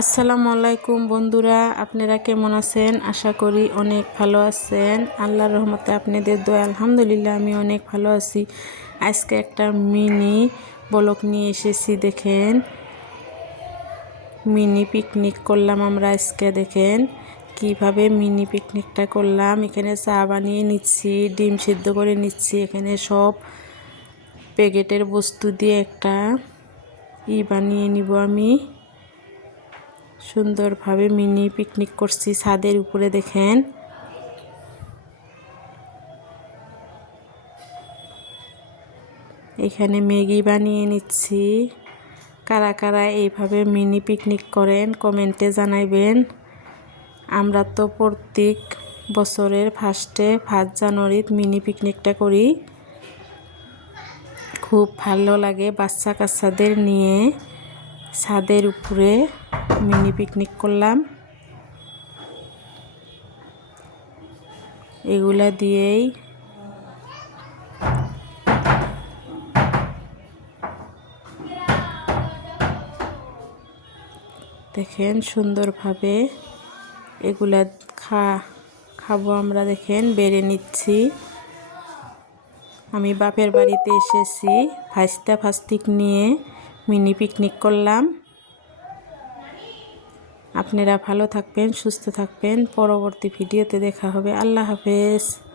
আসসালামু আলাইকুম বন্ধুরা, আপনারা কেমন আছেন? আশা করি অনেক ভালো আছেন। আল্লাহর রহমতে আপনাদের দোয়া, আলহামদুলিল্লাহ আমি অনেক ভালো আছি। আজকে একটা মিনি বলক নিয়ে এসেছি, দেখেন। মিনি পিকনিক করলাম আমরা আজকে, দেখেন। কীভাবে মিনি পিকনিকটা করলাম। এখানে চা বানিয়ে নিচ্ছি, ডিম সিদ্ধ করে নিচ্ছি। এখানে সব প্যাকেটের বস্তু দিয়ে একটা ই বানিয়ে নিব আমি। সুন্দরভাবে মিনি পিকনিক করছি ছাদের উপরে, দেখেন। এখানে ম্যাগি বানিয়ে নিচ্ছি। কারা কারা এইভাবে মিনি পিকনিক করেন, কমেন্টে জানাইবেন। আমরা তো প্রত্যেক বছরের ফার্স্টে ফার্স্ট জানুয়ারিত মিনি পিকনিকটা করি। খুব ভালো লাগে বাচ্চা কাচ্চাদের নিয়ে। ছাদের উপরে মিনি পিকনিক করলাম। এগুলা দিয়েই দেখেন সুন্দরভাবে এগুলা খা, খাব আমরা দেখেন, বেড়ে নিচ্ছি। আমি বাপের বাড়িতে এসেছি ফাস্তা ফাস্তিক নিয়ে। মিনি পিকনিক করলাম। আপনারা ভালো থাকবেন সুস্থ থাকবেন। পরবর্তী ভিডিওতে দেখা হবে। আল্লাহ হাফেজ।